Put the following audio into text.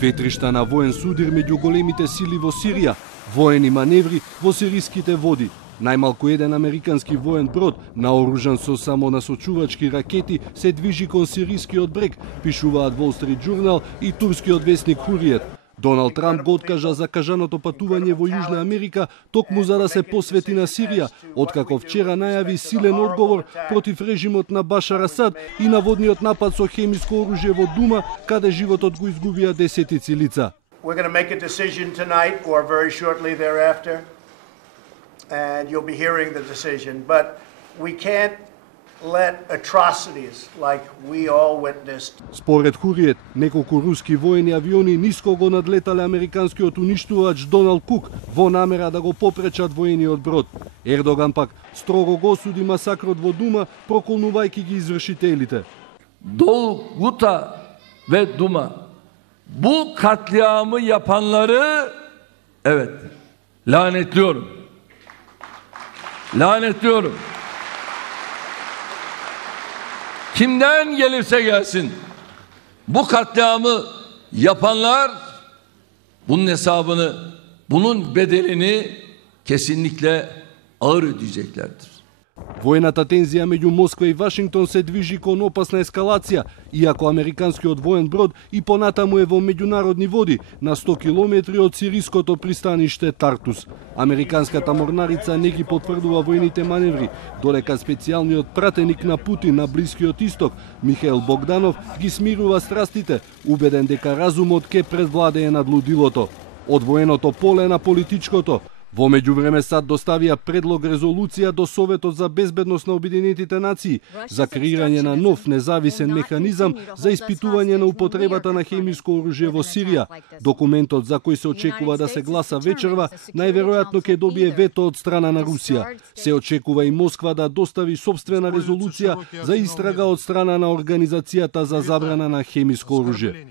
Ветришта на воен судир меѓу големите сили во Сирија, воени маневри во сириските води. Најмалку еден американски воен брод, наоружан со самонасочувачки ракети, се движи кон сирискиот брег, пишуваат Wall Street Journal и турскиот весник Хуриет. Доналд Трамп го откажа закажаното патување во Јужна Америка токму за да се посвети на Сирија, откако вчера најави силен одговор против режимот на Башар Асад и наводниот напад со хемиско оружје во Дума, каде животот го изгубија десетици лица. We're going to make a decision tonight or very shortly thereafter, and you'll be hearing the decision. But we can't let atrocities like we all witnessed. Според Хуриет, неколку руски воени авиони ниско го надлетале американскиот уништувач Доналд Кук во намера да го попречат воениот брод. Ердоган пак строго го осуди масакрот во Дума, проколнувајќи ги извршителите. Doğu, Guta ve Duma bu katliamı yapanları evet lanetliyorum. Lanetliyorum. Kimden gelirse gelsin bu katliamı yapanlar bunun hesabını, bunun bedelini kesinlikle ağır ödeyeceklerdir. Воената тензија меѓу Москва и Вашингтон се движи кон опасна ескалација, иако американскиот воен брод и понатаму е во меѓународни води на 100 километри од сириското пристаниште Тартус. Американската морнарица не ги потврдува воените маневри, додека специјалниот пратеник на Путин на Блискиот Исток, Михаил Богданов, ги смирува страстите, убеден дека разумот ке предвладее над лудилото. Од военото поле на политичкото. Во меѓувреме САД доставија предлог резолуција до Советот за безбедност на Обединетите нации за креирање на нов независен механизам за испитување на употребата на хемиско оружје во Сирија. Документот за кој се очекува да се гласа вечерва, најверојатно ќе добие вето од страна на Русија. Се очекува и Москва да достави сопствена резолуција за истрага од страна на Организацијата за забрана на хемиско оружје.